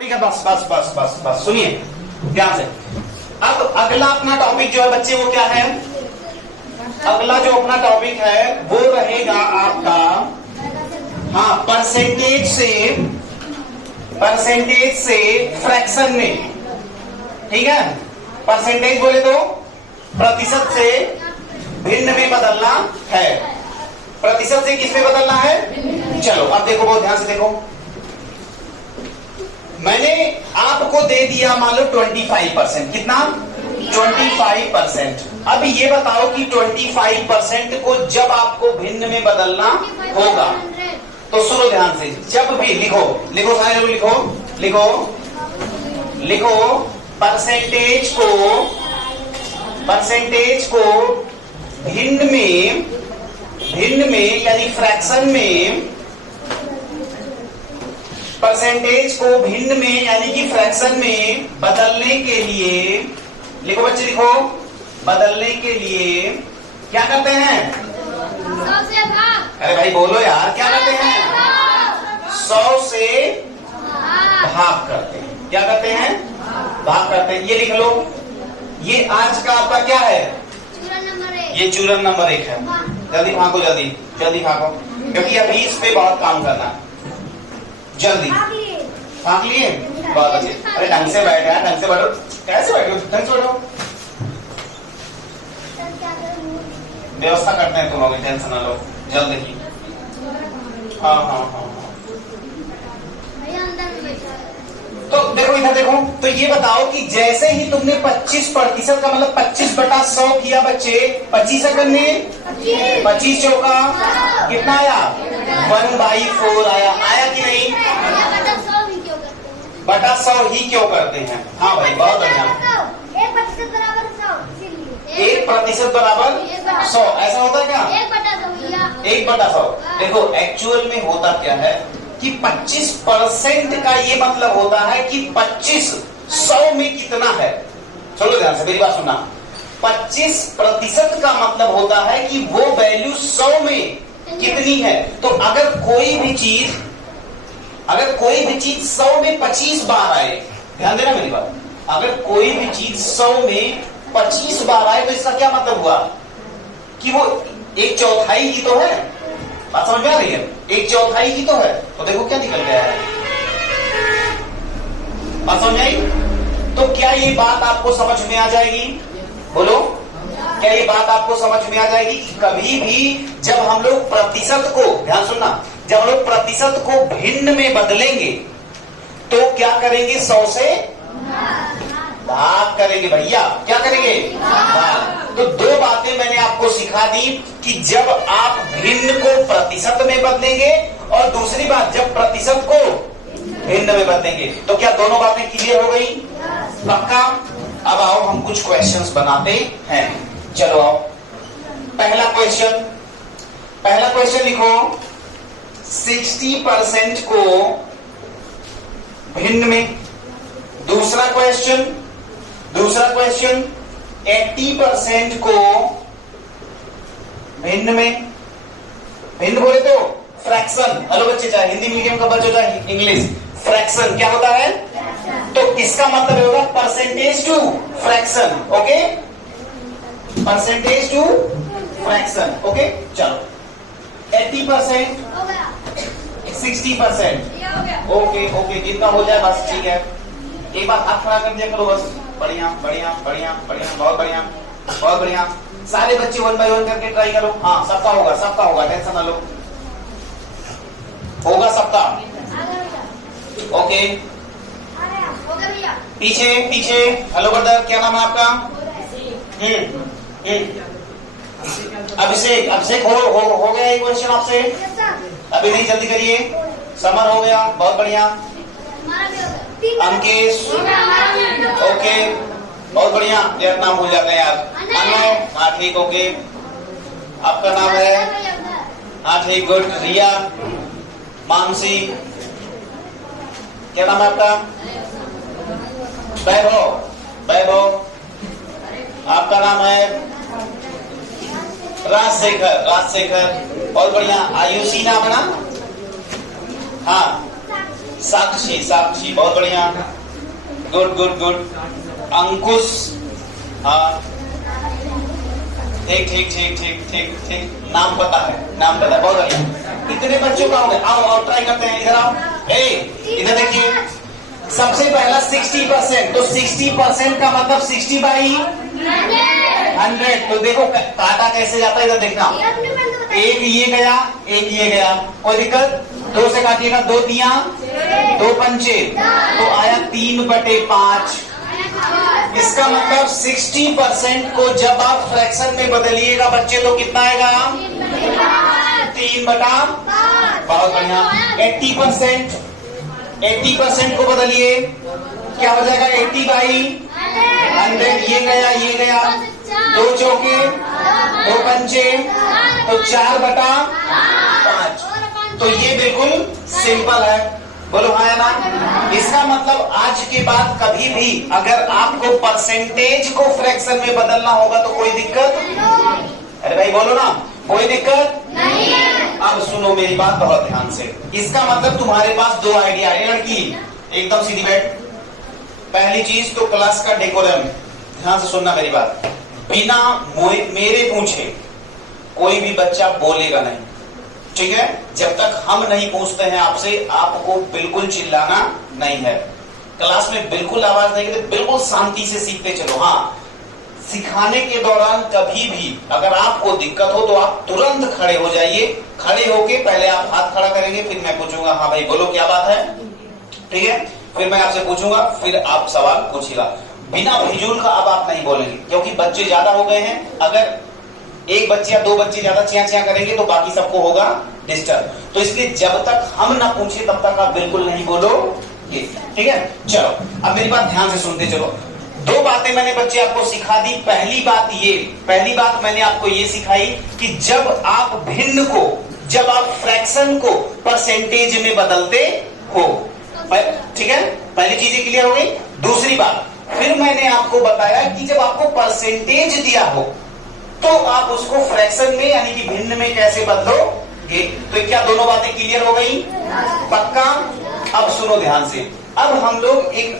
ठीक है, बस बस बस बस बस सुनिए ध्यान से। अब अगला अपना टॉपिक जो है बच्चे वो क्या है? अगला जो अपना टॉपिक है वो रहेगा आपका, हाँ, परसेंटेज से फ्रैक्शन में। ठीक है, परसेंटेज बोले तो प्रतिशत से भिन्न में बदलना है। प्रतिशत से किस में बदलना है? चलो अब देखो, बहुत ध्यान से देखो। मैंने आपको दे दिया मान लो 25%। कितना? 25%। अब ये बताओ कि 25% को जब आपको भिन्न में बदलना होगा तो सुनो ध्यान से, जब भी लिखो लिखो सारे लोग लिखो परसेंटेज को भिन्न में यानी फ्रैक्शन में, परसेंटेज को भिन्न में यानी कि फ्रैक्शन में बदलने के लिए, लिखो बच्चे लिखो, बदलने के लिए क्या करते हैं? 100 से भाग। अरे भाई बोलो यार, क्या करते हैं? 100 से भाग करते हैं। क्या करते हैं? भाग करते हैं। ये लिख लो, ये आज का आपका क्या है? चूरन नंबर 1। ये चूरन नंबर 1 है। जल्दी भागो, जल्दी भागो, क्योंकि अभी इस पे बहुत काम करना है। जल्दी भाग लिए, बहुत अच्छे। अरे ढंग से बैठ यार, ढंग से बैठो। कैसे बैठो? ढंग से बैठो। व्यवस्था करते हैं तुम लोग, टेंशन ना लो, जल्दी ही। हाँ। तो देखो इधर देखो, तो ये बताओ कि जैसे ही तुमने 25% का मतलब 25/100 किया बच्चे, 25 सेकंड में 25 चौका कितना आया? 1/4 आया कि नहीं? बटा 100 ही क्यों करते हैं? हाँ भाई बहुत बढ़िया। 1% बराबर 100। 1% बराबर 100, ऐसा होता है क्या? 1/100। देखो एक्चुअल में होता क्या है कि 25% का ये मतलब होता है कि 25 100 में कितना है। चलो ध्यान से मेरी बात सुनना। 25% का मतलब होता है कि वो वैल्यू 100 में कितनी है। तो अगर कोई भी चीज 100 में 25 बार आए, ध्यान देना मेरी बात, अगर कोई भी चीज 100 में 25 बार आए तो इसका क्या मतलब हुआ कि वो 1/4 ही तो है। बात समझ में आ रही है? 1/4 ही तो है। तो देखो क्या निकल गया है। बात समझ आई? तो क्या ये बात आपको समझ में आ जाएगी? बोलो, क्या ये बात आपको समझ में आ जाएगी कि कभी भी जब हम लोग प्रतिशत को, ध्यान सुनना, जब हम लोग प्रतिशत को भिन्न में बदलेंगे तो क्या करेंगे? 100 से भाग करेंगे भैया। क्या करेंगे? भाग। तो दो बातें मैंने आपको सिखा दी कि जब आप भिन्न को प्रतिशत में बदलेंगे और दूसरी बात जब प्रतिशत को भिन्न में बदलेंगे। तो क्या दोनों बातें क्लियर हो गई? पक्का? अब आओ हम कुछ क्वेश्चंस बनाते हैं। चलो आओ, पहला क्वेश्चन लिखो, 60% को भिन्न में। दूसरा क्वेश्चन 80% को भिन्न में। भिन्न बोले तो फ्रैक्शन। हेलो बच्चे, चाहे हिंदी मीडियम का बच्चा चाहे इंग्लिश, फ्रैक्शन क्या होता है? तो इसका मतलब होगा percentage to fraction. Okay, percentage to fraction. Okay चलो, 80% 60%। ओके जितना हो जाए बस ठीक है। एक बार हाथ खड़ा कर दिया करो बस। बढ़िया, बहुत बढ़िया। सारे बच्चे 1 बाय 1 करके ट्राई करो। हाँ सबका होगा, टेंशन ना लो, होगा सबका। ओके पीछे हेलो ब्रदर, क्या नाम है आपका? अभिषेक हो गया एक क्वेश्चन आपसे? अभी नहीं, जल्दी करिए। समर हो गया, बहुत बढ़िया। अंकेश, ओके बहुत बढ़िया। यार नाम भूल जाते हैं यार। अनु, हाँ ठीक, ओके। आपका नाम है? हाँ ठीक, गुड। रिया, मानसी, क्या नाम है आपका? वैभव, आपका नाम है? राजशेखर, बहुत बढ़िया। आयुषी नाम है ना? हाँ साक्षी, साक्षी, बहुत बढ़िया, गुड गुड गुड। अंकुश, हाँ, ठीक ठीक ठीक ठीक ठीक ठीक, नाम पता है, नाम पता है, बहुत बढ़िया। कितने बच्चों का हो गया? आओ आओ ट्राई करते हैं, इधर आओ। इधर देखिए, सबसे पहला 60%, तो 60% का मतलब 60/100। तो देखो काटा कैसे जाता है, इधर देखना, एक ये गया, एक ये गया, कोई दिक्कत? 2 से काटिएगा, 2 तिया 2 पंचे, तो आया 3/5। इसका मतलब 60% को जब आप फ्रैक्शन में बदलिएगा बच्चे तो कितना आएगा? 3/5। बहुत बढ़िया। 80% को बदलिए, क्या हो जाएगा? 80/100। ये गया, ये गया, 2 चौके 2 पंचे, तो 4/5। तो ये बिल्कुल सिंपल है, बोलो हाँ या ना? इसका मतलब आज के बाद कभी भी अगर आपको परसेंटेज को फ्रैक्शन में बदलना होगा तो कोई दिक्कत? अरे भाई बोलो ना, कोई दिक्कत नहीं। अब सुनो मेरी बात बहुत ध्यान से। इसका मतलब तुम्हारे पास 2 आइडिया है। लड़की एकदम सीधी बैठ। पहली चीज तो क्लास का डेकोरम, ध्यान से सुनना मेरी बात। बिना मेरे पूछे कोई भी बच्चा बोलेगा नहीं, ठीक है? जब तक हम नहीं पूछते हैं आपसे, आपको बिल्कुल चिल्लाना नहीं है। क्लास में बिल्कुल आवाज नहीं करते, बिल्कुल शांति से सीखते चलो। हाँ, सिखाने के दौरान कभी भी अगर आपको दिक्कत हो तो आप तुरंत खड़े हो जाइए। खड़े होके पहले आप हाथ खड़ा करेंगे, फिर मैं पूछूंगा हाँ भाई बोलो क्या बात है, ठीक है? फिर मैं आपसे पूछूंगा, फिर आप सवाल पूछिएगा। बिना फिजूल का अब आप नहीं बोलेंगे, क्योंकि बच्चे ज्यादा हो गए हैं। अगर एक बच्चे या 2 बच्चे ज्यादा चिया चिया करेंगे तो बाकी सबको होगा डिस्टर्ब। तो इसलिए जब तक हम ना पूछे तब तक आप बिल्कुल नहीं बोलोगे, ठीक है? चलो अब मेरी बात ध्यान से सुनते चलो। 2 बातें मैंने बच्चे आपको सिखा दी। पहली बात मैंने आपको ये सिखाई कि जब आप भिन्न को, जब आप फ्रैक्शन को परसेंटेज में बदलते हो, ठीक है? पहली चीजें क्लियर हो गई। दूसरी बात फिर मैंने आपको बताया कि जब आपको परसेंटेज दिया हो तो आप उसको फ्रैक्शन में यानी कि भिन्न में कैसे बदलोगे। तो क्या दोनों बातें क्लियर हो गई? पक्का? अब सुनो ध्यान से। अब हम लोग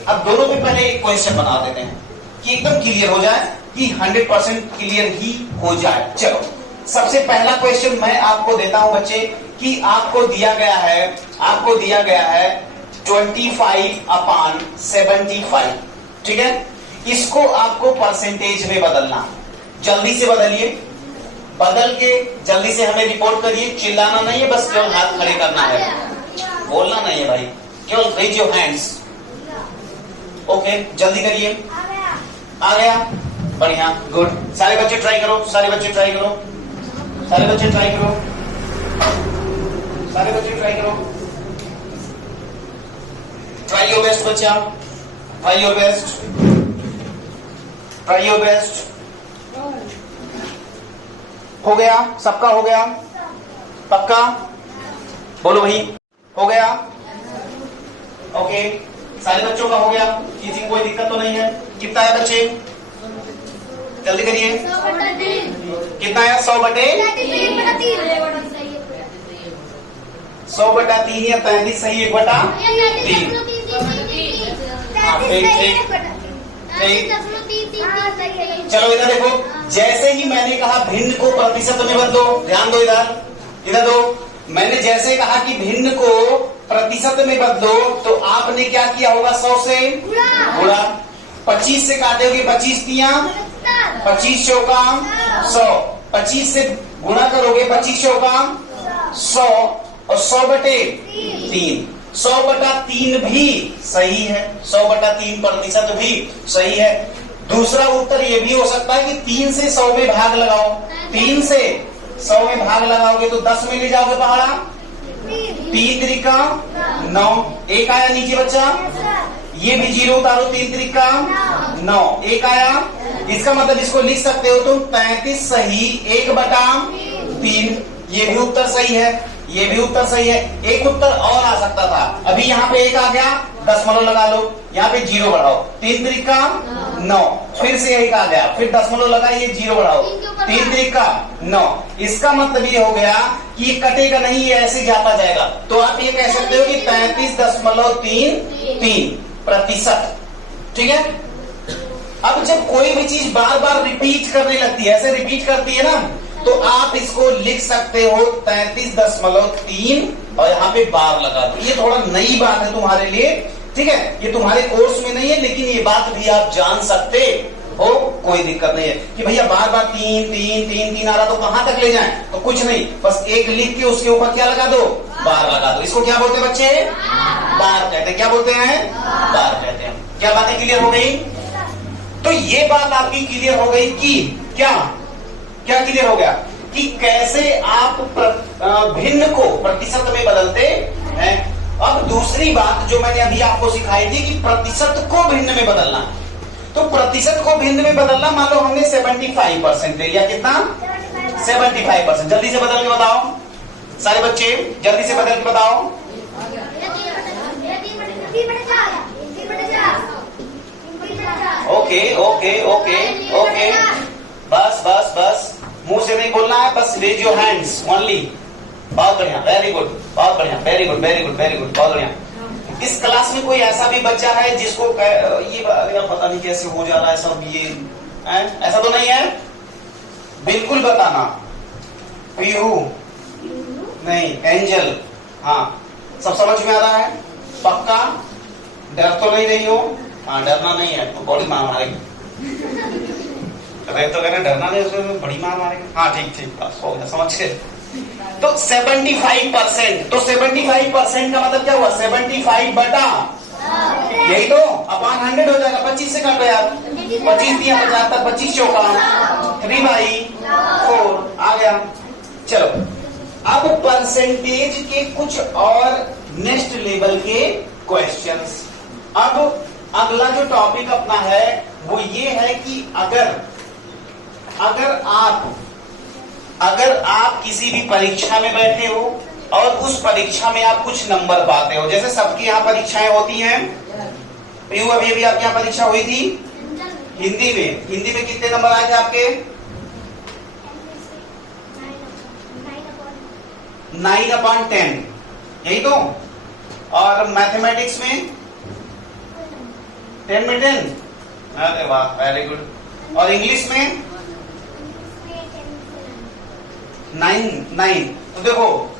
अब दोनों पे पहले एक क्वेश्चन बना देते हैं कि एकदम क्लियर हो जाए, कि 100% क्लियर ही हो जाए। चलो सबसे पहला क्वेश्चन मैं आपको देता हूं बच्चे, कि आपको दिया गया है 25/75, ठीक है? इसको आपको परसेंटेज में बदलना। जल्दी से बदलिए, बदल के जल्दी से हमें रिपोर्ट करिए। चिल्लाना नहीं है, बस केवल हाथ खड़े करना है, बोलना नहीं है भाई, केवल रेज योर हैंड्स। ओके जल्दी करिए। आ गया? बढ़िया, गुड। सारे बच्चे ट्राई करो, सारे बच्चे ट्राई करो, सारे बच्चे ट्राई करो, सारे बच्चे ट्राई करो। ट्राई योर बेस्ट बच्चा, try your best, try your best. हो गया? सबका हो गया? पक्का? बोलो भाई, हो गया? ओके, सारे बच्चों का हो गया? किसी कोई दिक्कत तो नहीं है? कितना है बच्चे? जल्दी करिए। 100/3। कितना है? 100/3 या 33 सही 1/3। चलो इधर देखो, जैसे ही मैंने कहा भिन्न को प्रतिशत में बदलो, ध्यान दो इधर दो। मैंने जैसे कहा कि भिन्न को प्रतिशत में बदलो तो आपने क्या किया होगा? 100 से गुणा। 25 से काटोगे, 25 तिया 25 चौका 100। 25 से गुणा करोगे, 25 चौका 100 और 100/3। 100/3 भी सही है, 100/3 प्रतिशत भी सही है। दूसरा उत्तर ये भी हो सकता है कि 3 से 100 में भाग लगाओ। 3 से 100 में भाग लगाओगे तो 10 में ले जाओगे पहाड़ा। 3 त्रिका 9, एक आया नीचे बच्चा, ये भी 0 उतारो, 3 त्रिका 9, एक आया। इसका मतलब इसको लिख सकते हो तुम 33 सही 1/3। ये भी उत्तर सही है, ये भी उत्तर सही है। एक उत्तर और आ सकता था, अभी यहाँ पे एक आ गया दशमलव लगा लो, यहाँ पे 0 बढ़ाओ, 3 त्रिका 9, फिर से यही कहा गया, फिर दशमलव लगाइए 0 बढ़ाओ, 3 त्रिका 9। इसका मतलब ये हो गया कि ये कटेगा नहीं, ये ऐसे जाता जाएगा। तो आप ये कह सकते हो कि 33.33% ठीक है। अब जब कोई भी चीज बार बार रिपीट करने लगती है, ऐसे रिपीट करती है ना, तो आप इसको लिख सकते हो 33.3 और यहाँ पे बार लगा दो। ये थोड़ा नई बात है तुम्हारे लिए, ठीक है, ये तुम्हारे कोर्स में नहीं है, लेकिन ये बात भी आप जान सकते हो, कोई दिक्कत नहीं है कि भैया बार बार 3 आ रहा तो कहां तक ले जाएं, तो कुछ नहीं, बस एक लिख के उसके ऊपर क्या लगा दो, बार लगा दो। इसको क्या बोलते हैं बच्चे, बार कहते हैं। क्या बोलते हैं, बार कहते हैं। क्या बातें क्लियर हो गई? तो ये बात आपकी क्लियर हो गई कि क्या क्लियर हो गया कि कैसे आप भिन्न को प्रतिशत में बदलते हैं। अब दूसरी बात जो मैंने अभी आपको सिखाई थी कि प्रतिशत को भिन्न में बदलना, तो प्रतिशत को भिन्न में बदलना, मान लो हमने 75% ले लिया, कितना 75%। जल्दी से बदल के बताओ सारे बच्चे, जल्दी से बदल के बताओ। ओके ओके ओके ओके, बस बस बस, मुंह से नहीं बोलना है, बस रेज योर हैंड्स ओनली। बहुत बढ़िया, वेरी गुड, बहुत बढ़िया, very good very good very good, बहुत बढ़िया। इस क्लास में कोई ऐसा भी बच्चा है जिसको ये पता नहीं कैसे हो जा रहा है सब, ये ऐसा तो नहीं है? बिल्कुल बताना। पीहू नहीं, एंजल, हाँ, सब समझ में आ रहा है? पक्का? डर तो नहीं रही हो? हाँ, डरना नहीं है तो बड़ी मार मारेगी। तो कहना डरना नहीं, उसमें बड़ी मार मारेगी। हाँ ठीक ठीक, बस हो गया, समझ गए। तो 75%, तो 75% का मतलब क्या हुआ, 75 बटा यही तो अपान 100 हो जाएगा। 25 से काटो यार, 25 दिया 75, 25 चौका 3/4 आ गया। चलो अब परसेंटेज के कुछ और नेक्स्ट लेवल के क्वेश्चंस। अब अगला जो टॉपिक अपना है वो ये है कि अगर आप किसी भी परीक्षा में बैठे हो और उस परीक्षा में आप कुछ नंबर पाते हो, जैसे सबकी यहाँ परीक्षाएं होती हैं, अभी आपकी यहाँ परीक्षा हुई थी हिंदी में कितने नंबर आए थे आपके? 9/10, यही तो। और मैथमेटिक्स में 10 में 10, अरे वाह, वेरी गुड। और इंग्लिश में 9। तो देखो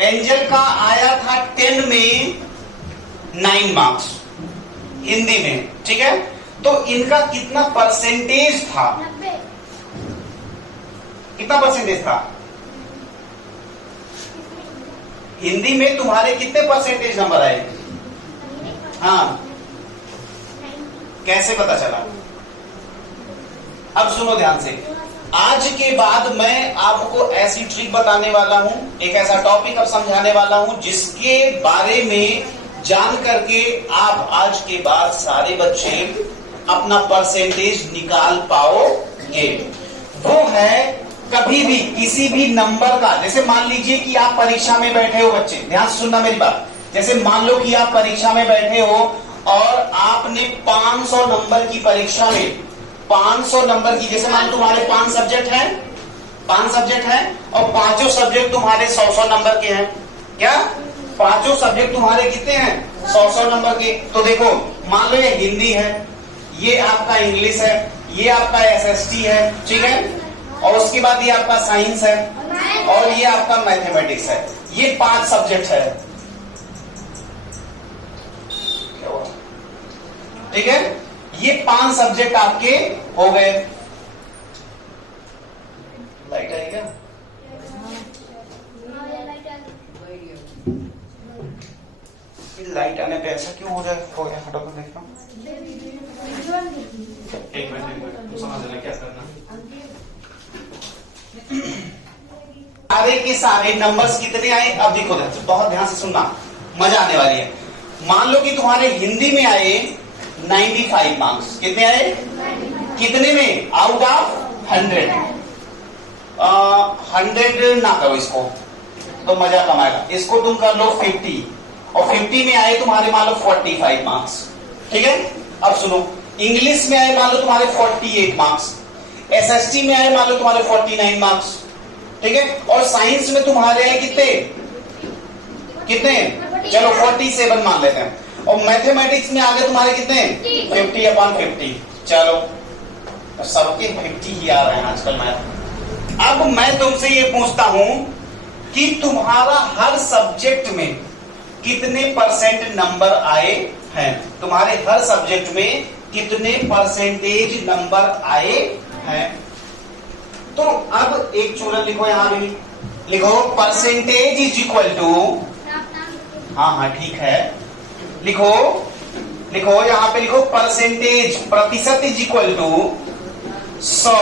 एंजल का आया था 10 में 9 मार्क्स हिंदी में, ठीक है। तो इनका कितना परसेंटेज था? कितना परसेंटेज था हिंदी में? तुम्हारे कितने परसेंटेज नंबर आए? हाँ, कैसे पता चला? अब सुनो ध्यान से, आज के बाद मैं आपको ऐसी ट्रिक बताने वाला हूं, एक ऐसा टॉपिक अब समझाने वाला हूं जिसके बारे में जान करके आप आज के बाद सारे बच्चे अपना परसेंटेज निकाल पाओगे। वो है कभी भी किसी भी नंबर का, जैसे मान लीजिए कि आप परीक्षा में बैठे हो, बच्चे ध्यान से सुनना मेरी बात। जैसे मान लो कि आप परीक्षा में बैठे हो और आपने 500 नंबर की परीक्षा में 500 नंबर की, जैसे मान तुम्हारे 5 सब्जेक्ट हैं और पांचों सब्जेक्ट तुम्हारे 100 नंबर के हैं। क्या पांचों सब्जेक्ट तुम्हारे कितने हैं? 100 नंबर के। तो देखो मान लो ये हिंदी है, ये आपका इंग्लिश है, ये आपका SST है, ठीक है, और उसके बाद ये आपका साइंस है और ये आपका मैथमेटिक्स है। ये 5 सब्जेक्ट है, ठीक है। ये 5 सब्जेक्ट आपके हो गए। लाइट आई क्या? लाइट आने पे ऐसा क्यों हो गया? हटो तो देखता हूँ। एक मिनट समझ लेना क्या करना। सारे के सारे नंबर्स कितने आए? अब देखो बहुत ध्यान से सुनना, मजा आने वाली है। मान लो कि तुम्हारे हिंदी में आए 95 मार्क्स। कितने आए? कितने में? Out of 100। 100 ना करो इसको तो मजा कम आएगा। इसको तुम कर लो 50, और 50 में आए तुम्हारे मान लो 45 मार्क्स, ठीक है। अब सुनो, इंग्लिश में आए मान लो तुम्हारे 48 मार्क्स, एसएसटी में आए मान लो तुम्हारे 49 मार्क्स, ठीक है। और साइंस में तुम्हारे हैं कितने कितने, चलो 47 मान लेते हैं। और मैथमेटिक्स में आगे तुम्हारे कितने, 50/50। चलो सबके 50 ही आ रहे हैं आजकल मैथ। अब मैं तुमसे ये पूछता हूं कि तुम्हारा हर सब्जेक्ट में कितने परसेंट नंबर आए हैं, तुम्हारे हर सब्जेक्ट में कितने परसेंटेज नंबर आए हैं। तो अब एक चूरन लिखो, यहां भी लिखो, परसेंटेज इज इक्वल टू, हाँ ठीक है, लिखो लिखो यहां पे लिखो, परसेंटेज प्रतिशत इज इक्वल टू 100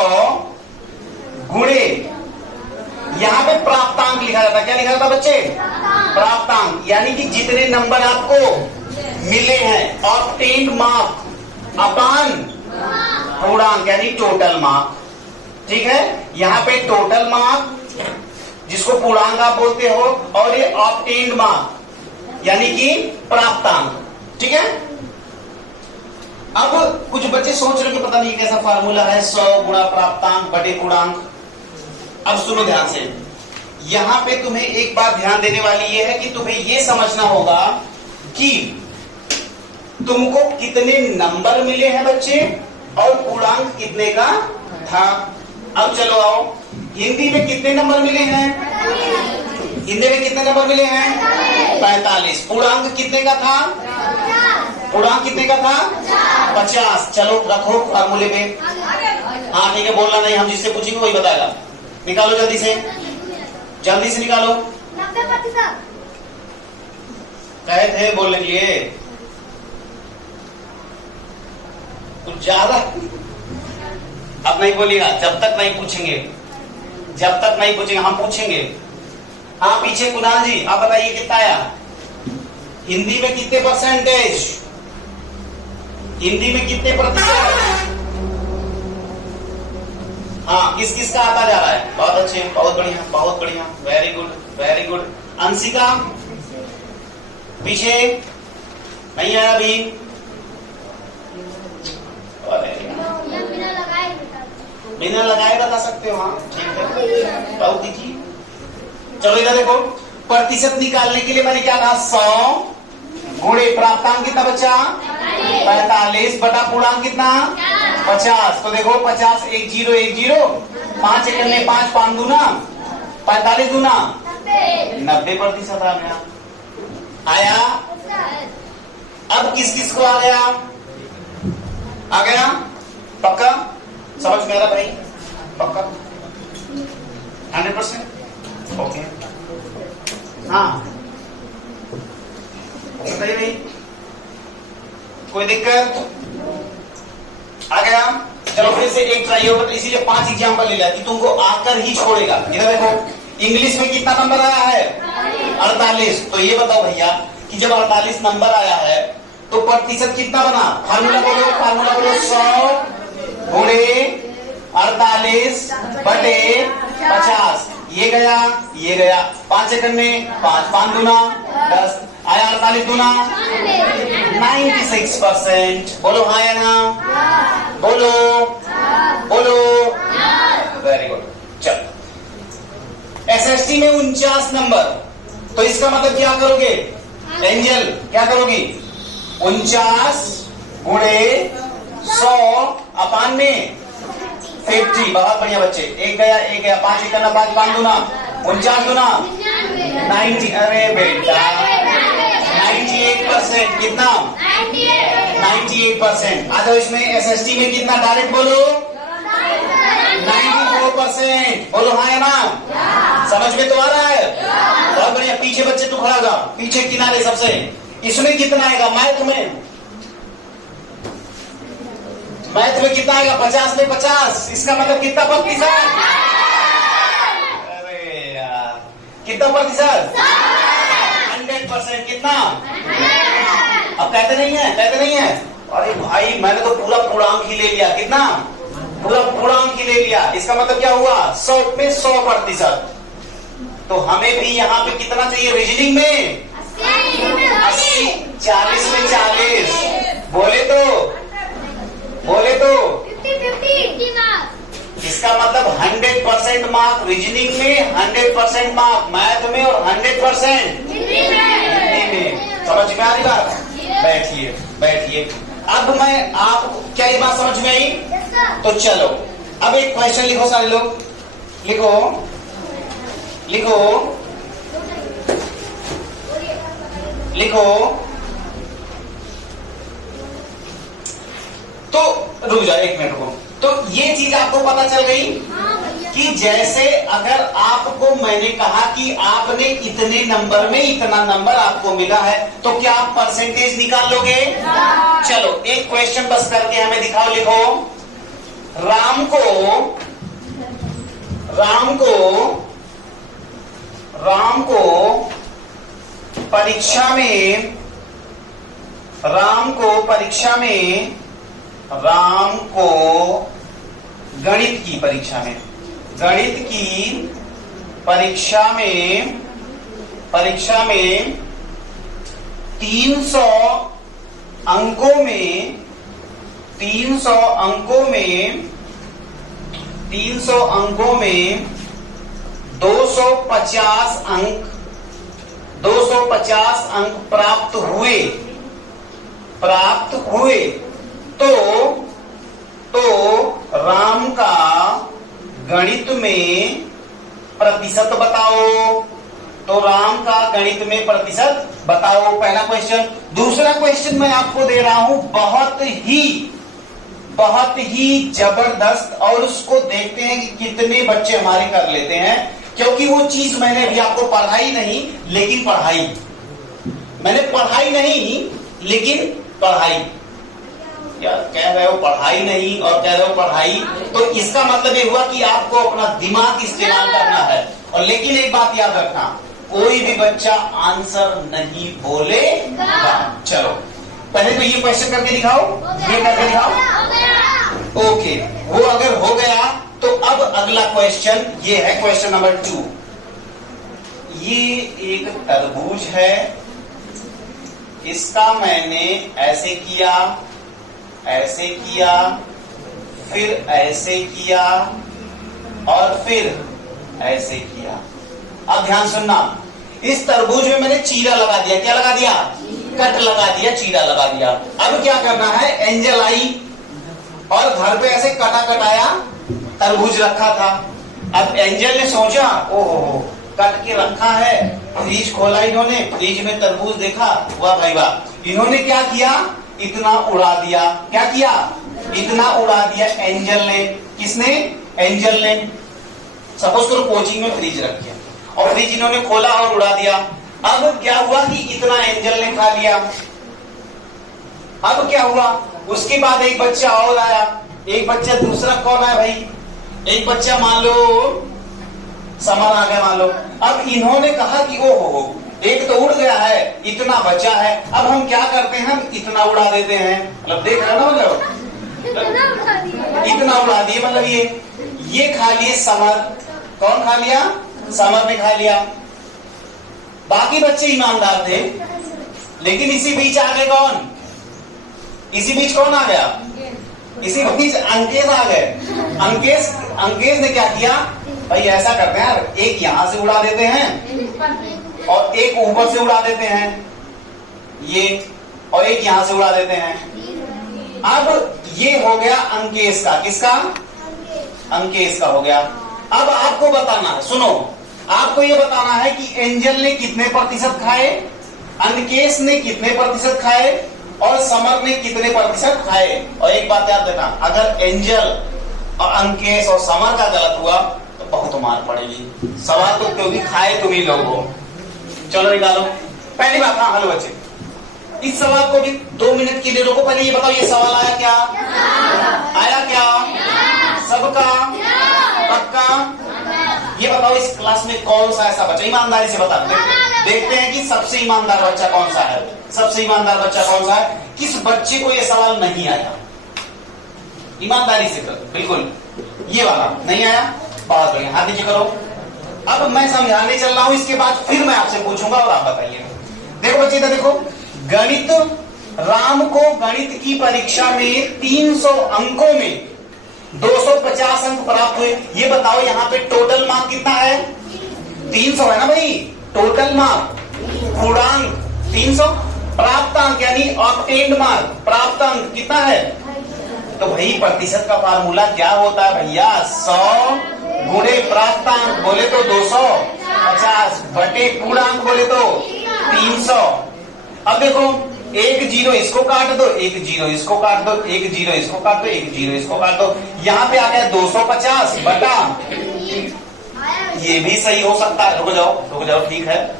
गुणे, यहां पे प्राप्तांक लिखा जाता है। क्या लिखा जाता बच्चे, प्राप्तांक, यानी कि जितने नंबर आपको मिले हैं, ऑब्टेन्ड मार्क अपान पूर्णांक यानी टोटल मार्क, ठीक है। यहां पे टोटल मार्क जिसको पूर्णांक आप बोलते हो, और ये ऑब्टेन्ड मार्क यानी कि प्राप्तांक, ठीक है। अब कुछ बच्चे सोच रहे कि पता नहीं कैसा फार्मूला है, 100 गुणा प्राप्तांक बटे पूर्णांक। अब सुनो ध्यान से, यहां पे तुम्हें एक बात ध्यान देने वाली ये है कि तुम्हें ये समझना होगा कि तुमको कितने नंबर मिले हैं बच्चे, और पूर्णांक कितने का था। अब चलो आओ, हिंदी में कितने नंबर मिले हैं, हिंदी में कितने नंबर मिले हैं, 45। पूर्णांक कितने का था, पूर्णांक कितने का था, 50। चलो रखो फार्मूले पे, हाँ ठीक है, बोलना नहीं, हम जिससे पूछेंगे वही बताएगा। निकालो जल्दी से, जल्दी से निकालो। 90%। कहे थे बोलने के लिए, कुछ ज्यादा अब नहीं बोलिएगा, जब तक नहीं पूछेंगे, जब तक नहीं पूछेंगे, हम पूछेंगे। हाँ पीछे कुणाल जी, आप बताइए कितना आया, हिंदी में कितने परसेंटेज, हिंदी में कितने प्रतिशत। हाँ किस किस का आता जा रहा है, बहुत अच्छे, बहुत बढ़िया, बहुत बढ़िया, very good very good. Anshika पीछे नहीं आया अभी, बिना लगाए बता सकते हो, हाँ ठीक है, बहुत कीजिए। चलो इधर देखो, प्रतिशत निकालने के लिए मैंने क्या कहा, 100 गुणे प्राप्तांक कितना बचा, 45 बटा पूर्णांक कितना, 50। तो देखो 50 1 0 1 0, 5 एकड़ में 5 5 दूना 45 दूना 90% आ गया, आया। अब किस किस को आ गया, आ गया पक्का, समझ में आ रहा भाई, पक्का 100%, ओके। हाँ बताइए भाई, कोई दिक्कत आ गया। चलो फिर से एक ट्राई होगा, तो इसीलिए 5 एग्जाम्पल ले लिया कि तुमको आकर ही छोड़ेगा। इधर देखो, इंग्लिश में कितना नंबर आया है, 48। तो ये बताओ भैया कि जब 48 नंबर आया है तो प्रतिशत कितना बना, फार्मूला बोलो, फार्मूला बोलो, 100 गुणे 48 बटे 50। ये गया ये गया, 5 सेकंड में 5 5 दूना 10, आया 48 दूना 96%। बोलो हाँ या ना, बोलो बोलो, वेरी गुड। चलो एसएसटी में 49 नंबर, तो इसका मतलब क्या करोगे एंजल, क्या करोगी, 49 गुणे 100 अपान में 50। बहुत बढ़िया बच्चे, एक गया 5 एक करना 5 5 दूना 49 दूना 90। अरे बेटा 98%, कितना 98%। आ जाओ इसमें एसएसटी में कितना, डायरेक्ट बोलो 94%। बोलो हाँ या ना, समझ में तो आ रहा है, बहुत बढ़िया। पीछे बच्चे तू खड़ा होगा, पीछे किनारे सबसे, इसमें कितना आएगा, मैथ में कितना आएगा, 50 में 50, इसका मतलब कितना प्रतिशत, अरे यार कितना प्रतिशत, 100%। कितना, अब कहते नहीं है, अरे भाई मैंने तो पूरा पूर्णांक ही ले लिया, कितना, पूरा पूर्णांक ही ले लिया, इसका मतलब क्या हुआ, 100 में 100%। तो हमें भी यहाँ पे कितना चाहिए, रीजनिंग में 80, 40 में 40, बोले तो 50 मार्क्स। इसका मतलब 100% मार्क रीजनिंग में, 100% मार्क मैथ में और 100% हिंदी में। समझ में आ रही बात? बैठिए। अब मैं आपको क्या ये बात समझ में आई? तो चलो अब एक क्वेश्चन लिखो सारे लोग, लिखो। तो रुक जाओ, एक मिनट रुको। तो ये चीज आपको पता चल गई कि जैसे अगर आपको मैंने कहा कि आपने इतने नंबर में इतना नंबर आपको मिला है, तो क्या आप परसेंटेज निकाल लोगे? चलो एक क्वेश्चन बस करके हमें दिखाओ। लिखो, राम को परीक्षा में गणित की परीक्षा में 300 अंकों में 250 अंक प्राप्त हुए तो राम का गणित में प्रतिशत बताओ। पहला क्वेश्चन। दूसरा क्वेश्चन मैं आपको दे रहा हूं बहुत ही जबरदस्त, और उसको देखते हैं कि कितने बच्चे हमारे कर लेते हैं, क्योंकि वो चीज मैंने अभी आपको पढ़ाई नहीं लेकिन पढ़ाई। यार कह रहे हो पढ़ाई नहीं और कह रहे हो पढ़ाई, तो इसका मतलब ये हुआ कि आपको अपना दिमाग इस्तेमाल करना है। और लेकिन एक बात याद रखना, कोई भी बच्चा आंसर नहीं बोलेगा। चलो पहले तो ये क्वेश्चन करके दिखाओ, ये करके दिखाओ। ओके, वो अगर हो गया तो अब अगला क्वेश्चन ये है, क्वेश्चन नंबर 2। ये एक तरबूज है, इसका मैंने ऐसे किया, फिर ऐसे किया और फिर ऐसे किया। अब ध्यान सुनना, इस तरबूज में मैंने चीरा लगा दिया। क्या लगा दिया? कट लगा दिया, चीरा लगा दिया। अब क्या करना है? एंजल आई और घर पे ऐसे कटाया तरबूज रखा था। अब एंजल ने सोचा, ओहो कट के रखा है, फ्रिज खोला इन्होंने, फ्रिज में तरबूज देखा, वाह भाई वाह। इन्होंने क्या किया? इतना उड़ा दिया। क्या किया? इतना उड़ा दिया एंजल ने। किसने? एंजल ने। सपोज करो कोचिंग में फ्रिज रख दिया और फ्रिज इन्होंने खोला और उड़ा दिया। अब क्या हुआ कि इतना एंजल ने खा लिया। अब क्या हुआ? उसके बाद एक बच्चा और आया, एक बच्चा दूसरा कौन आया भाई? एक बच्चा मान लो समर आ गया मान लो। अब इन्होंने कहा कि ओहो एक तो उड़ गया है, इतना बचा है, अब हम क्या करते हैं? हम इतना उड़ा देते हैं। मतलब देख रहे हो ना, मतलब इतना उड़ा दिए, मतलब ये खा लिए समर। कौन खा लिया? समर ने खा लिया। बाकी बच्चे ईमानदार थे, लेकिन इसी बीच आ गए कौन? इसी बीच कौन आ गया? इसी बीच अंकेश आ गए। अंकेश ने क्या किया? भाई ऐसा करते हैं यार, एक यहां से उड़ा देते हैं और एक ऊपर से उड़ा देते हैं, ये, और एक यहां से उड़ा देते हैं। अब ये हो गया अंकेश का। किसका? अंकेश का हो गया। अब आपको बताना है, सुनो, आपको ये बताना है कि एंजल ने कितने प्रतिशत खाए, अंकेश ने कितने प्रतिशत खाए और समर ने कितने प्रतिशत खाए। और एक बात याद रखना, अगर एंजल और अंकेश और समर का गलत हुआ तो बहुत मार पड़ेगी। सवाल तो क्योंकि खाए तुम ही लोग हो। चलो निकालो। पहली बात, हाँ हेलो बच्चे, इस सवाल को भी 2 मिनट के लिए रोको। पहले ये बताओ, ये सवाल आया क्या? आया क्या? सबका? पक्का? ये बताओ, इस क्लास में कौन सा ऐसा बच्चा, ईमानदारी से बता, देखते हैं कि सबसे ईमानदार बच्चा कौन सा है। सबसे ईमानदार बच्चा कौन सा है? किस बच्चे को ये सवाल नहीं आया? ईमानदारी से करो, बिल्कुल। ये वाला नहीं आया? बहुत बढ़िया, हाथ नीचे करो। अब मैं समझाने चल रहा हूं, इसके बाद फिर मैं आपसे पूछूंगा और आप बताइए। देखो बच्चे इधर देखो, गणित, राम को गणित की परीक्षा में 300 अंकों में 250 अंक प्राप्त हुए। ये बताओ यहाँ पे टोटल मार्क कितना है? 300 है ना भाई, टोटल मार्क, पूर्णांक 300, प्राप्त अंक यानी ऑब्टेन्ड मार्क, प्राप्त अंक कितना है? तो भाई प्रतिशत का फार्मूला क्या होता है भैया? 100 गुणे प्राप्त अंक बोले तो 250 बटे पूर्णांक बोले तो 300। अब देखो, एक जीरो इसको काट दो, एक जीरो इसको काट दो, एक जीरो इसको काट दो, एक जीरो इसको काट दो, यहाँ पे आ गया 250 बटा, ये भी सही हो सकता है, रुक जाओ, ठीक है,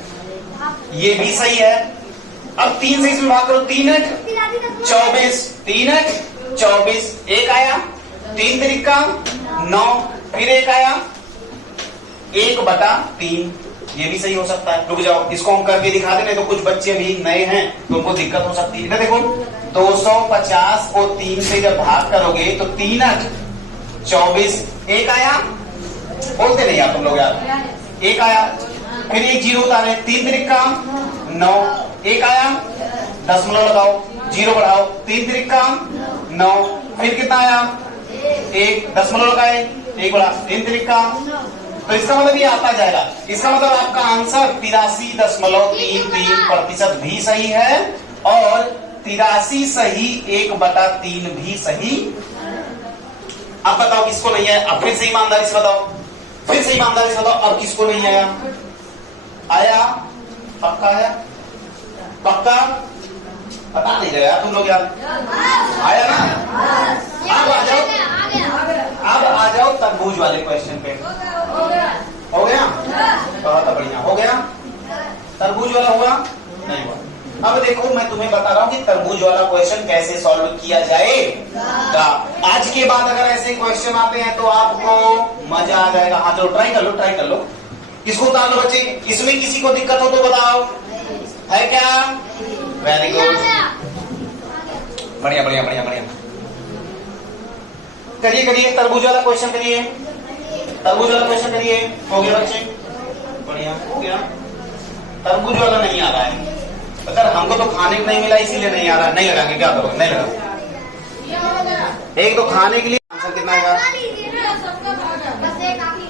ये भी सही है। अब 3 से इसमें भाग करो, 3 8 24, 3 8 24, एक आया, 3 त्रिका 9, फिर एक आया 1 बटा 3, ये भी सही हो सकता है। रुक जाओ, इसको हम करके दिखा दें, नहीं तो कुछ बच्चे भी नए हैं तो उनको दिक्कत हो सकती है। देखो 250 को 3 से जब भाग करोगे तो 3 8 24, एक आया, बोलते नहीं आप तुम लोग यार, एक आया, फिर एक जीरो उतारे, 3 त्रिका 9, एक आया, दशमलव लगाओ, जीरो बढ़ाओ, 3 त्रिका 9, फिर कितना आया? 1, दशमलव लगाए, 1 बढ़ा, 3 त्रिका, तो इसका मतलब ये आता जाएगा। इसका मतलब आपका आंसर 83.33% भी सही है और 83 सही 1/3 भी सही। अब बताओ किसको नहीं है? अब फिर से ईमानदारी से बताओ, फिर से ईमानदारी से बताओ, अब किसको नहीं आया? आया? पक्का आया? पक्का? पता नहीं लगा तुम लोग यार, आया ना? अब आ जाओ, अब आ जाओ तरबूज वाले क्वेश्चन पे। हो गया? बहुत बढ़िया, हो गया? तरबूज वाला हुआ? नहीं हुआ। अब देखो, मैं तुम्हें बता रहा हूं कि तरबूज वाला क्वेश्चन कैसे सॉल्व किया जाएगा। आज के बाद अगर ऐसे क्वेश्चन आते हैं तो आपको मजा आ जाएगा। हाँ चलो ट्राई कर लो, इसको उतार लो बच्चे। इसमें किसी को दिक्कत हो तो बताओ, है क्या? वेरी गुड, बढ़िया। करिए तरबूज वाला क्वेश्चन करिए, हो गया बच्चे? बढ़िया, हो गया। तरबूज वाला नहीं आ रहा है, अगर हमको तो खाने को नहीं मिला इसीलिए नहीं आ रहा। नहीं लगाएंगे, क्या करोगे? नहीं लगा। एक तो खाने के लिए आंसर कितना आएगा?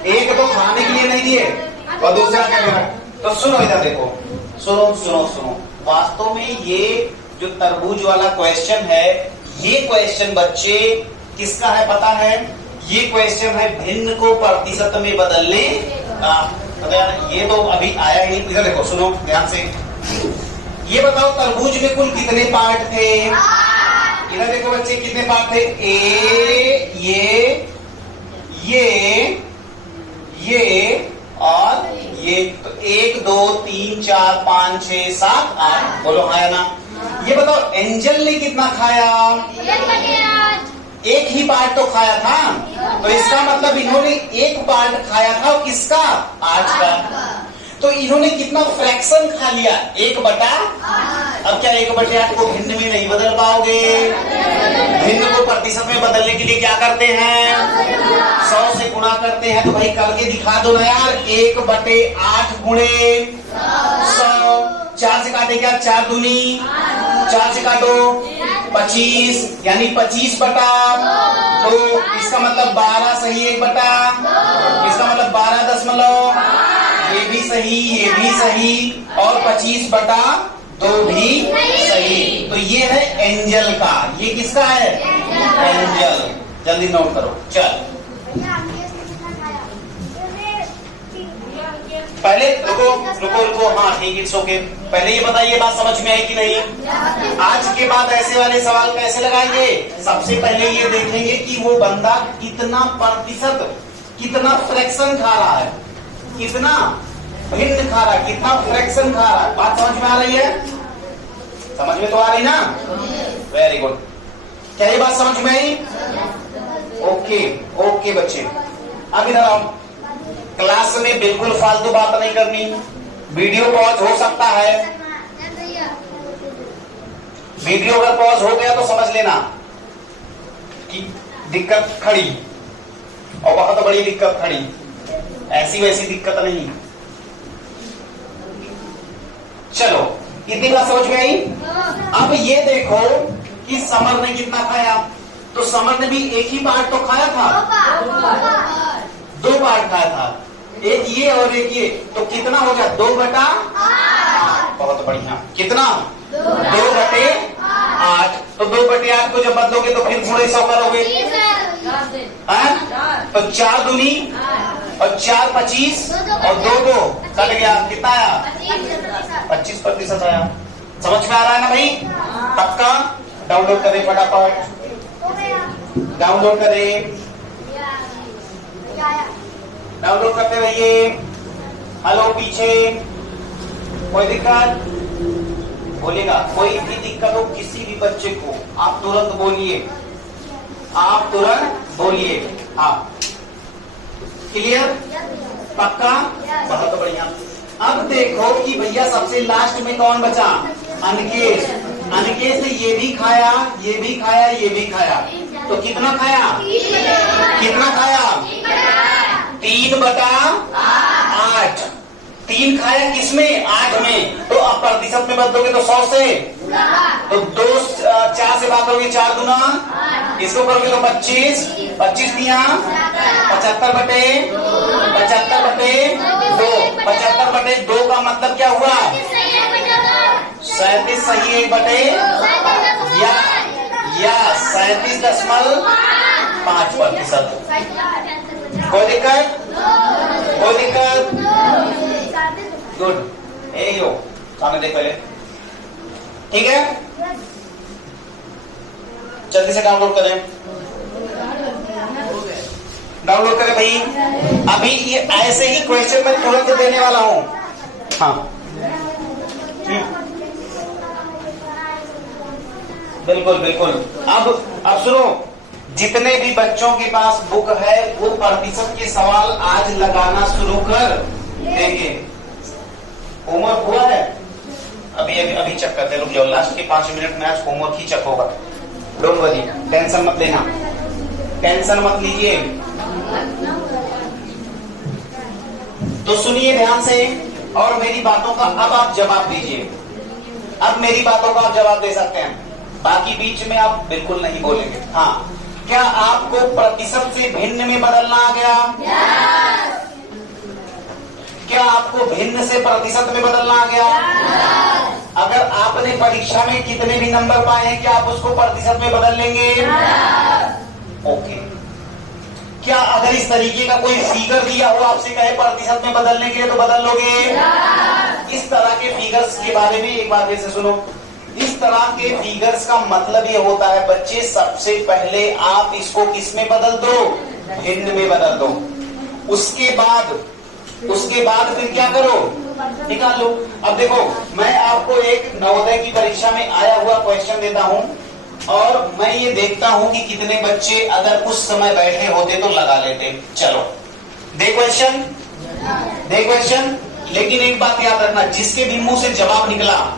एक तो खाने के लिए नहीं दिए और दूसरा क्या करेगा? तो सुनो इधर देखो, सुनो, वास्तव में ये जो तरबूज वाला क्वेश्चन है, ये क्वेश्चन बच्चे किसका है पता है? ये क्वेश्चन है भिन्न को प्रतिशत में बदलने का। ये तो अभी आया ही। इधर देखो, सुनो ध्यान से, ये बताओ तरबूज में कुल कितने पार्ट थे? इधर देखो बच्चे, कितने पार्ट थे? ये और ये। तो 1 2 3 4 5 6 7 8, बोलो हाँ या ना? ये बताओ एंजल ने कितना खाया? एक ही पार्ट तो खाया था, तो इसका मतलब इन्होंने एक पार्ट खाया था, किसका? 8 का। तो इन्होंने कितना फ्रैक्शन खा लिया? 1/8। अब क्या 1/8 को भिन्न में नहीं बदल पाओगे? भिन्न को प्रतिशत में बदलने के लिए क्या करते हैं? 100 से गुणा करते हैं। तो भाई करके दिखा दो ना यार, 1/8 गुणे 100। 4 से काटे क्या? 4 दूनी 4 से काटो 25, यानी 25 बटा 2। इसका मतलब 12 सही, 1 बटा, इसका मतलब 12 दशमलव, ये भी सही और 25 बटा 2 भी सही। तो ये है एंजल का। ये किसका है? एंजल। जल्दी नोट करो। चल पहले रुको, हाँ ठीक, इट्स ओके। पहले ये बताइए बात समझ में आई कि नहीं? आज के बाद ऐसे वाले सवाल कैसे लगाएंगे? सबसे पहले ये देखेंगे कि वो बंदा कितना प्रतिशत, कितना फ्रैक्शन खा रहा है, कितना भिन्न खा रहा है, कितना फ्रैक्शन खा रहा है। बात समझ में आ रही है? समझ में तो आ रही ना? Very good. क्या ये बात समझ में आई? ओके बच्चे, अब इधर आओ। क्लास में बिल्कुल फालतू बात नहीं करनी। वीडियो पॉज हो सकता है, वीडियो अगर पॉज हो गया तो समझ लेना कि दिक्कत खड़ी, और बहुत बड़ी दिक्कत खड़ी, ऐसी वैसी दिक्कत नहीं। चलो इतनी बात समझ में आई? अब ये देखो कि समर ने कितना खाया, तो समर ने भी एक ही पार्ट तो खाया था, 2 पार्ट खाया था, एक ये और एक ये, तो कितना हो गया 2/8। बहुत बढ़िया, कितना 2/8। तो 2/8 को जब बदलोगे तो फिर गुणे 100 करोगे, तो 4 दूनी और 4 25 और 2 कट गया, कितना आया 25% आया। समझ में आ रहा है ना भाई? पक्का? डाउनलोड करें फटाफट, डाउनलोड करें, डाउनलोड करते रहिए। हेलो पीछे कोई दिक्कत? बोलिएगा। कोई भी दिक्कत हो किसी भी बच्चे को आप तुरंत बोलिए, आप तुरंत बोलिए। हाँ, क्लियर? पक्का? बहुत बढ़िया। अब देखो कि भैया सबसे लास्ट में कौन बचा? अनकेश। अनकेश ने ये भी खाया, ये भी खाया, ये भी खाया, तो कितना खाया? कितना खाया? 3/8। 3 खाया किसमें? 8 में। तो अब प्रतिशत में बदलोगे तो 100 से, तो 2 4 से बात होगी, 4 दूना, इसको करोगे तो 25, 25 दिया 75/2, 75/2 का मतलब क्या हुआ? 37 सही 1/, या 37.5%। कोई दिक्कत? कोई दिक्कत? गुड। यो सामने देखो ये, ठीक है? जल्दी से डाउनलोड करें, डाउनलोड करें भाई। अभी ये ऐसे ही क्वेश्चन मैं तुरंत देने वाला हूं। हाँ, बिल्कुल बिल्कुल। अब सुनो, जितने भी बच्चों के पास बुक है वो प्रतिशत के सवाल आज लगाना शुरू कर देंगे। होमवर्क हुआ है? अभी चेक करते हैं, रुक जाओ। लास्ट के 5 मिनट में आज होमवर्क ही चेक होगा। डोंट वरी, टेंशन मत लेना, टेंशन मत लीजिए। तो सुनिए ध्यान से और मेरी बातों का अब आप जवाब दीजिए। अब मेरी बातों का आप जवाब दे सकते हैं, बाकी बीच में आप बिल्कुल नहीं बोलेंगे। हाँ, क्या आपको प्रतिशत से भिन्न में बदलना आ गया? yes! क्या आपको भिन्न से प्रतिशत में बदलना आ गया? yes! अगर आपने परीक्षा में कितने भी नंबर पाए हैं, क्या आप उसको प्रतिशत में बदल लेंगे? yes! ओके। क्या अगर इस तरीके का कोई फिगर दिया हो, आपसे कहे प्रतिशत में बदलने के लिए, तो बदल लोगे? yes! इस तरह के फिगर्स के बारे में एक बार फिर से सुनो। इस तरह के फिगर्स का मतलब ये होता है बच्चे, सबसे पहले आप इसको किस में बदल दो? भिन्न में बदल दो। उसके बाद फिर क्या करो? निकाल लो। अब देखो, मैं आपको एक नवोदय की परीक्षा में आया हुआ क्वेश्चन देता हूं और मैं ये देखता हूं कि कितने बच्चे अगर उस समय बैठे होते तो लगा लेते। चलो दे क्वेश्चन, दे क्वेश्चन। लेकिन एक बात याद रखना, जिसके भी मुंह से जवाब निकला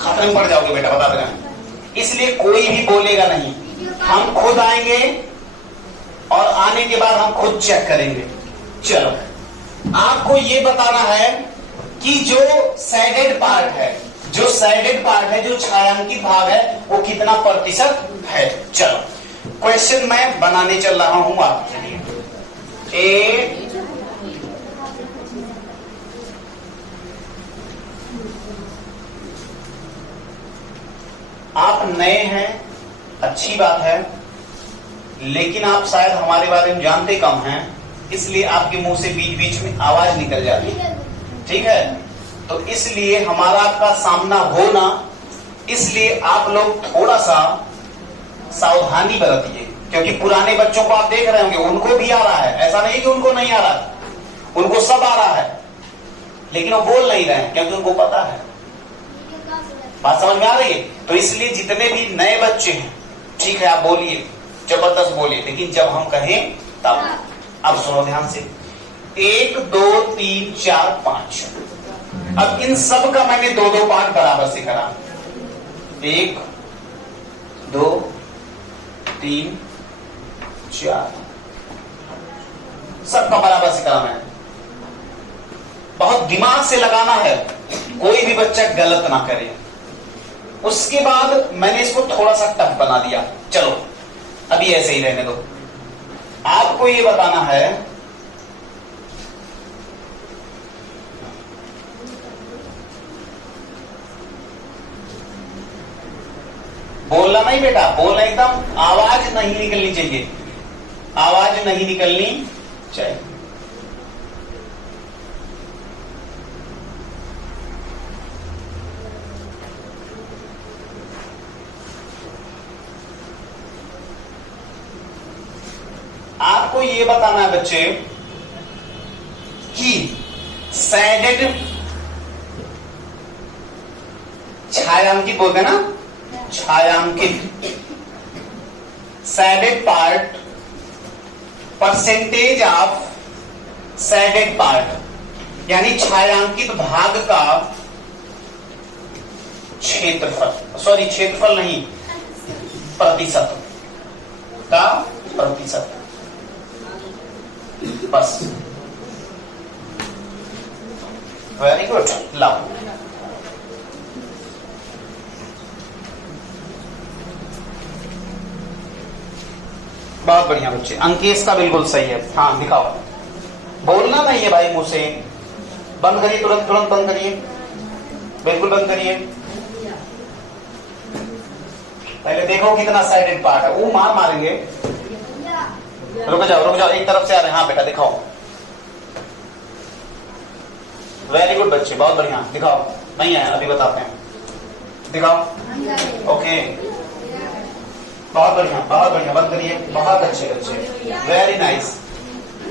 खतरे में पड़ जाओगे बेटा, बता देना। इसलिए कोई भी बोलेगा नहीं, हम खुद आएंगे और आने के बाद हम खुद चेक करेंगे। चलो, आपको ये बताना है कि जो सैडेड पार्ट है, जो सैडेड पार्ट है, जो छायांकित भाग है, वो कितना प्रतिशत है। चलो, क्वेश्चन मैं बनाने चल रहा हूं आपके लिए। आप नए हैं, अच्छी बात है, लेकिन आप शायद हमारे बारे में जानते कम हैं, इसलिए आपके मुंह से बीच बीच में आवाज निकल जाती है, ठीक है? तो इसलिए हमारा आपका सामना हो ना, इसलिए आप लोग थोड़ा सा सावधानी बरतिए, क्योंकि पुराने बच्चों को आप देख रहे होंगे, उनको भी आ रहा है, ऐसा नहीं कि उनको नहीं आ रहा, उनको सब आ रहा है, लेकिन वो बोल नहीं रहे हैं क्योंकि उनको पता है। बात समझ में आ रही है? तो इसलिए जितने भी नए बच्चे हैं, ठीक है, आप बोलिए, जबरदस्त बोलिए, लेकिन जब हम कहें तब। अब सुनो ध्यान से, 1 2 3 4 5। अब इन सब का मैंने 2-2 पार्ट बराबर से करा। 1 2 3 4, सबका बराबर से करा मैंने। बहुत दिमाग से लगाना है, कोई भी बच्चा गलत ना करे। उसके बाद मैंने इसको थोड़ा सा टफ बना दिया। चलो अभी ऐसे ही रहने दो। आपको ये बताना है बोलना नहीं बेटा, बोलना एकदम आवाज नहीं निकलनी चाहिए, आवाज नहीं निकलनी चाहिए। आपको ये बताना है बच्चे कि सैडेड छायांकित बोलते हैं ना, छायांकित shaded part, percentage of shaded part यानी छायांकित भाग का क्षेत्रफल, सॉरी क्षेत्रफल नहीं, प्रतिशत का प्रतिशत, बस। Very good. लाओ बहुत बढ़िया बच्चे, अंकेश का बिल्कुल सही है। हाँ दिखाओ, बोलना नहीं है भाई मुंह से। बंद करिए, तुरंत तुरंत बंद करिए, बिल्कुल बंद करिए। पहले देखो कितना साइडेड पार्ट है, वो मारेंगे। रुक जाओ, एक तरफ से आ रहे हैं। हाँ बेटा दिखाओ। वेरी गुड बच्चे, बहुत बढ़िया। दिखाओ, नहीं है अभी बताते हैं, दिखाओ। ओके बहुत बढ़िया, बहुत बढ़िया, बंद करिए। बहुत अच्छे बच्चे, वेरी नाइस,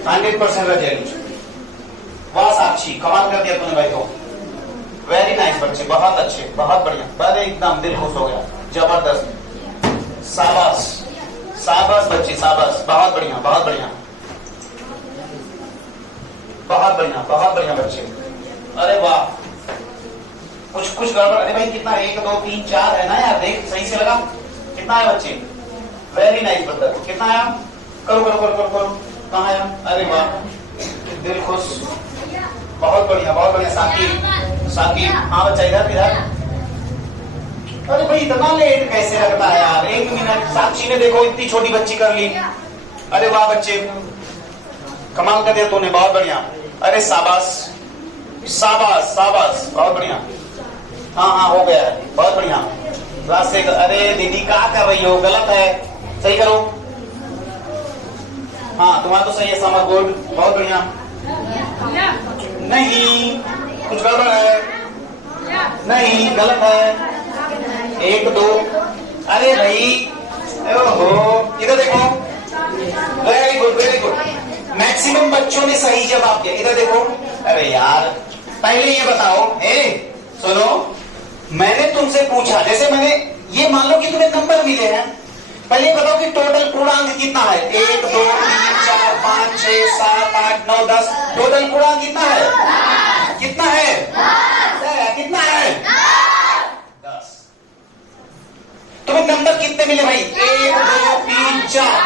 100% रिजल्ट। वाह साक्षी, कमाल कर दिया तूने भाई को। वेरी नाइस बच्चे, बहुत अच्छे, बहुत बढ़िया, बड़े एकदम दिल खुश हो गया, जबरदस्त, शाबाश शाबाश बच्चे, शाबाश, बहुत बढ़िया, बहुत बढ़िया, बहुत बढ़िया, बहुत बढ़िया बच्चे। अरे वाह, कुछ गड़बड़। अरे भाई कितना, 1 2 3 4 है ना यार, देख सही से लगा। कितना है बच्चे? वेरी नाइस बच्चा, कितना आया? करो करो करो करो करो, कहाँ आया? अरे वाह, दिल खुश, बहुत बढ़िया, बहुत बढ़िया। साकी, हाँ बच्चा, इधर। अरे भाई इतना लेट कैसे लगता है यार, 1 मिनट। साक्षी ने देखो इतनी छोटी बच्ची कर ली। अरे वाह बच्चे, कमाल कर दिया तूने, बहुत बढ़िया। अरे शाबाश शाबाश शाबाश, बहुत बढ़िया। हाँ हो गया है, बहुत बढ़िया। रास्ते। अरे दीदी क्या कर रही हो, गलत है, सही करो। हाँ तुम्हारा तो सही है, समर गुड, बहुत बढ़िया। नहीं, कुछ गड़बड़ है, नहीं गलत है। 1 2, अरे भाई, ओहो, इधर देखो। Very good, very good. Maximum बच्चों ने सही जवाब दिया, इधर देखो। अरे यार पहले ये बताओ, सुनो, मैंने तुमसे पूछा, जैसे मैंने ये मान लो कि तुम्हें नंबर मिले हैं, पहले बताओ कि टोटल पूर्णांक कितना है। 1 2 3 4 5 6 7 8 9 10, टोटल पूर्णांक कितना है? कितना है? कितना है? 10। तुम्हें नंबर कितने मिले भाई? 1 2 3 4,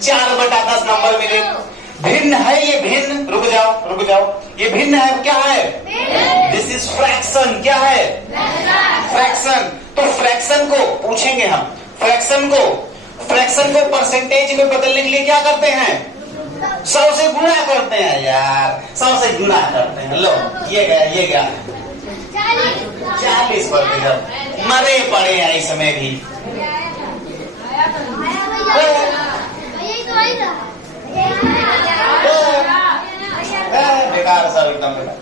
4/10 नंबर मिले। भिन्न है ये, भिन्न। रुक जाओ, ये भिन्न है, क्या है? This is fraction. क्या है? फ्रैक्शन। तो फ्रैक्शन को पूछेंगे हम, फ्रैक्शन को परसेंटेज में बदलने के लिए क्या करते हैं? 100 से गुणा करते हैं यार, 100 से गुणा करते हैं। लो ये गया 40%। मरे पड़े हैं इसमें भी। बेकार सब एकदम बेकार।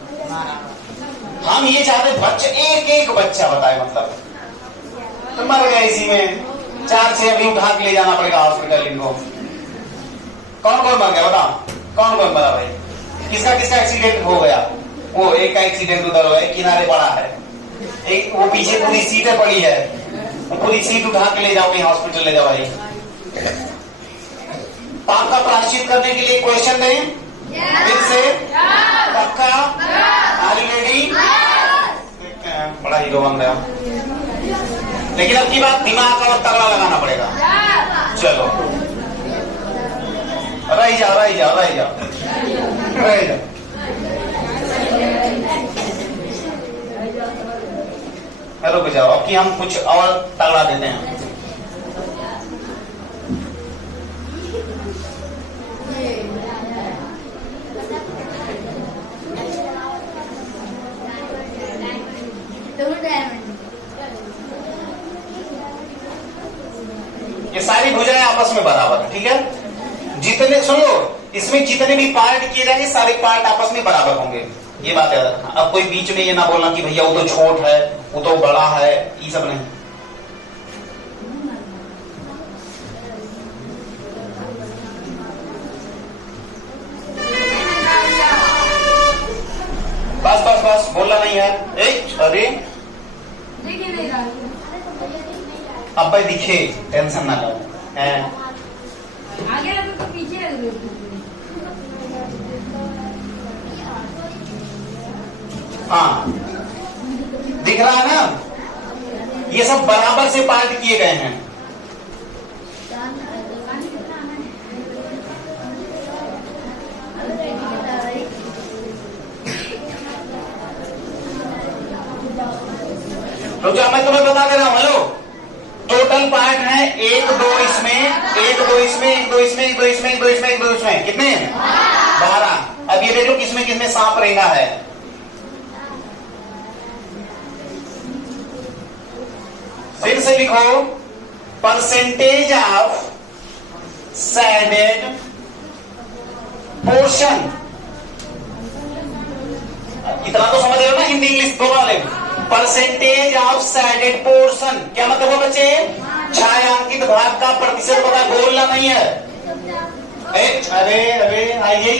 हम ये चाहते बच्चे, एक बच्चा बताए, मतलब तो मर गया इसी में। 4 से अभी उठा के ले जाना पड़ेगा हॉस्पिटल इनको। कौन मर गया बताओ, कौन मरा भाई? किसका एक्सीडेंट हो गया? वो एक का एक्सीडेंट उधर हो गया, किनारे पड़ा है, एक वो पीछे पूरी सीटें पड़ी है, पूरी सीट उठा के ले जाओ, कहीं हॉस्पिटल ले जाओ भाई। पाप का प्रायश्चित करने के लिए क्वेश्चन दें फिर से, पक्का? Are you ready? देखते हैं, बड़ा हीरो बन गया, लेकिन अब की बात दिमाग और तगड़ा लगाना पड़ेगा। चलो रह जाओ। रुक जाओ, अब की हम कुछ और तगड़ा देते हैं। ये सारी भुजाएं आपस में बराबर है, ठीक है। जितने सुन लो, इसमें जितने भी पार्ट किए जाएंगे सारे पार्ट आपस में बराबर होंगे, ये बात याद रखना। अब कोई बीच में ये ना बोलना कि भैया वो तो छोट है, वो तो बड़ा है, ये सब नहीं। बस बस बस, बोलना नहीं है। अरे अब भाई दिखे, टेंशन ना लो। आगे लगे तो पीछे लगे। हाँ, दिख रहा है ना, ये सब बराबर से पार्ट किए गए हैं। तो जो मैं तुम्हें बता दे रहा हूं, हेलो, टोटल पार्ट है 1 2 इसमें, 1 2 इसमें, 1 2 इसमें, 1 2 इसमें, 1 2 इसमें, 1 2 इसमें, कितने? 12। अब ये देख लो किसमें किसमें सांप रेंगा है। फिर से लिखो, परसेंटेज ऑफ सैडेड पोर्शन। इतना तो समझ रहे हो ना, हिंदी इंग्लिश दोनों वाले। परसेंटेज ऑफ सैडेड पोर्शन क्या मतलब है बच्चे? छायांकित भाग का प्रतिशत पता, बोलना नहीं है। अरे अरे आइए,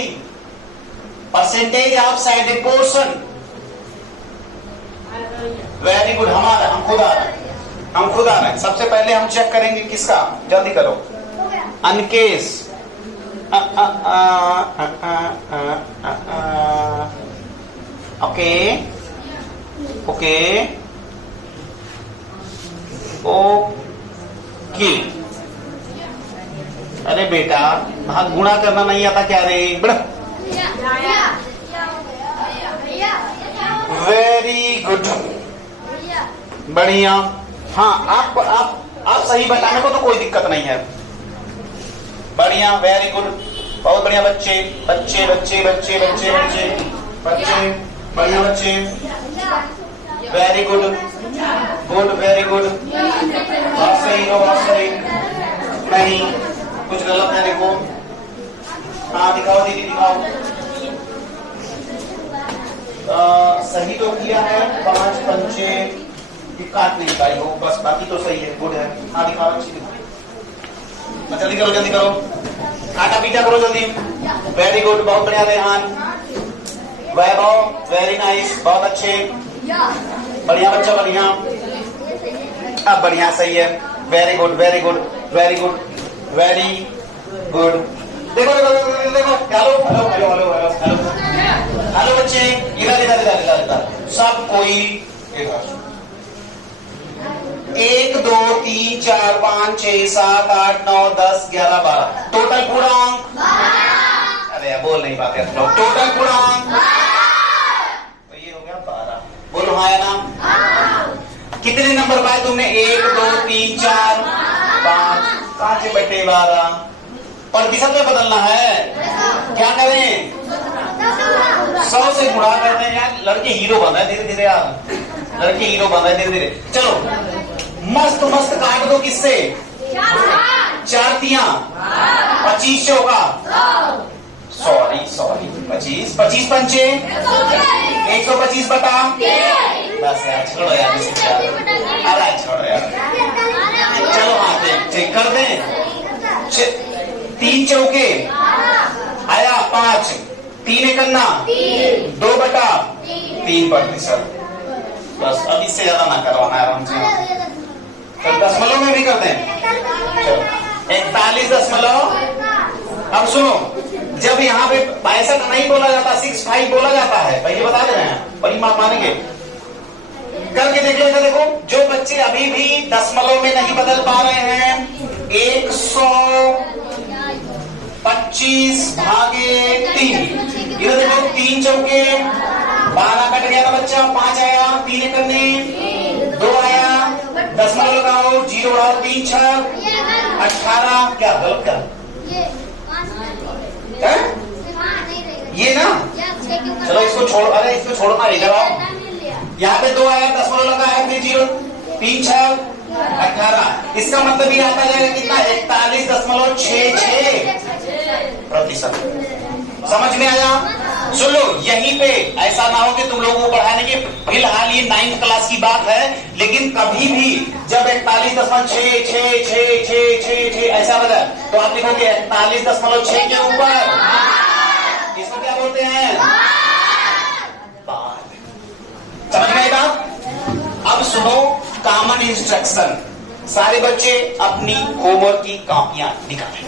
percentage of shaded portion. Very good, हमारा, हम खुद आ रहे हैं, हम खुद आ रहे हैं। सबसे पहले हम चेक करेंगे किसका, जल्दी करो। अनकेस ओके ओके ओके। अरे बेटा, भाग गुणा करना नहीं आता क्या रे? बड़ा वेरी गुड, बढ़िया। हाँ, आप सही बताने को तो कोई दिक्कत नहीं है। बढ़िया, वेरी गुड, बहुत बढ़िया बच्चे बच्चे बच्चे बच्चे बच्चे बच्चे बच्चे, बढ़िया बच्चे, very good good, very good, बहुत सही हो, बहुत सही। नहीं, कुछ गलत है, देखो। हाँ दिखाओ दीदी, दिखाओ। सही तो किया है, 5 पंचे काट नहीं पाई हो, बस बाकी तो सही है, गुड है। हाँ दिखाओ, अच्छी दिखाओ, जल्दी करो जल्दी करो, काटा पीटा करो जल्दी। वेरी गुड, बहुत बढ़िया रेहान, वैभव, वेरी नाइस, बहुत अच्छे, बढ़िया बच्चा, बढ़िया। अब बढ़िया, सही है, very good very good very good very good. देखो देखो देखो देखो, hello hello hello hello hello hello hello बच्चे, इधर इधर इधर इधर इधर, सब कोई इधर। 1 2 3 4 5 6 7 8 9 10 11 12 टोटल पूर्णांक। अरे बोल नहीं पाते तुम लोग, टोटल पूर्णांक तो ये हो गया 12। बोलो हाँ या ना? कितने नंबर पाए तुमने? 1 2 3 4 5 5 बटे 12। प्रतिशत में बदलना है, क्या करें? 100 से गुणा करते हैं यार। लड़के हीरो बन रहे हैं धीरे धीरे यार, लड़के हीरो बन रहे हैं धीरे धीरे। चलो मस्त मस्त काट दो, किससे? 4 तियां 25 चौका, सॉरी 25 25 पंचे 125 बटा। बस यार छोड़ो यार, अरे छोड़ो यार, चलो हाँ ठीक कर दें। 3 चौके आया 5, 3 एकन्ना 2 बटा 3%। बस अब इससे ज्यादा ना करवाना आराम से, तो दशमलव में भी कर दें। चलो 41 दशमलव। अब सुनो, जब यहाँ पे 62 नहीं बोला जाता, 65 बोला जाता है, पहले बता दे रहे हैं, परिमाप मानेंगे, करके देख लेते। देखो जो बच्चे अभी भी दशमलव में नहीं बदल पा रहे हैं, 125 भागे 3। इधर देखो 3 चौके 12 कट गया था बच्चा, 5 आया, 3 करने 2 आया, 10 लगाओ, 0 बढ़ाओ, 3 छक 18, क्या गलत क्या ये है? नहीं रहेगा। ये ना, चलो इसको छोड़, अरे इसको छोड़ना, इधर आओ। यहाँ पे 2 आया, 10 लगा है, फिर 0, 3 छक 18, इसका मतलब ये आता जाएगा कितना, 41.66%। समझ में आया? सुन लो, यहीं पे ऐसा ना हो कि तुम लोगों को पढ़ाने के, फिलहाल ये 9th क्लास की बात है, लेकिन कभी भी जब 41.6666 ऐसा बना तो आप लिखोगे 41.6 के ऊपर, इसको क्या बोलते हैं, बार। समझ में आई बात? अब सुनो कॉमन इंस्ट्रक्शन, सारे बच्चे अपनी होमवर्क की कॉपियां निकालें।